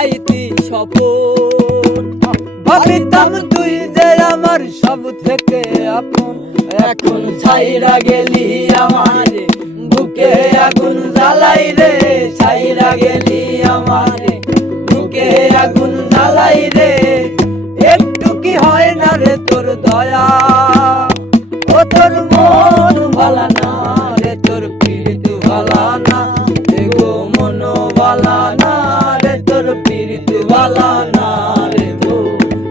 খাইতি স্বপন। ভাবিতাম তুই যে আমার সব থেকে আপন, এখন ছাইরা গেলি আমারে বুকে আগুন জ্বালাই রে, ছাইরা গেলি আমারে বুকে আগুন জ্বালাই রে। একটু কি হয় না রে তোর দয়া, ও তোর মন ভালা না রে, তোর পীড়িত ভালা না রে গো, মন ভালা না রে, তোর পীড়িত ভালা না রে গো,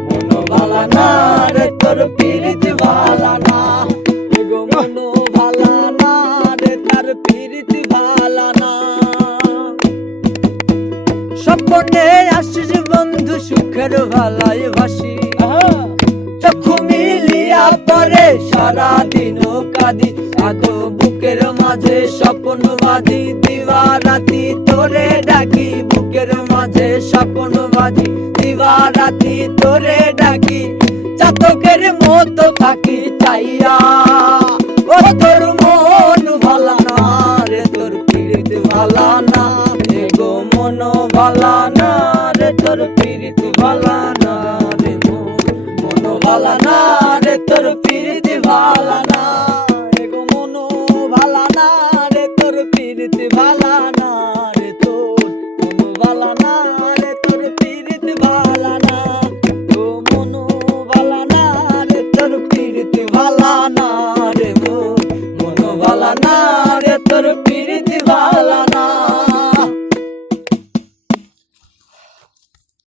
মন ভালা না রে, তোর পীড়িত ভালা না রে গো, মন ভালা না রে, তার পীড়িত ভালা না। স্বপ্নে আসিস বন্ধু সুখের ভালাই ভাসি, চক্ষু মিলিয়া পরে সারাদিন কাঁদি, আদো বুকের মাঝে স্বপ্ন বাঁধি, দিবা রাতি তোরে ডাকি, বুকের মাঝে স্বপ্ন বাঁধি, দিবা রাতি তোরে ডাকি, চাতকের মতো থাকি চাইয়া, ও তোর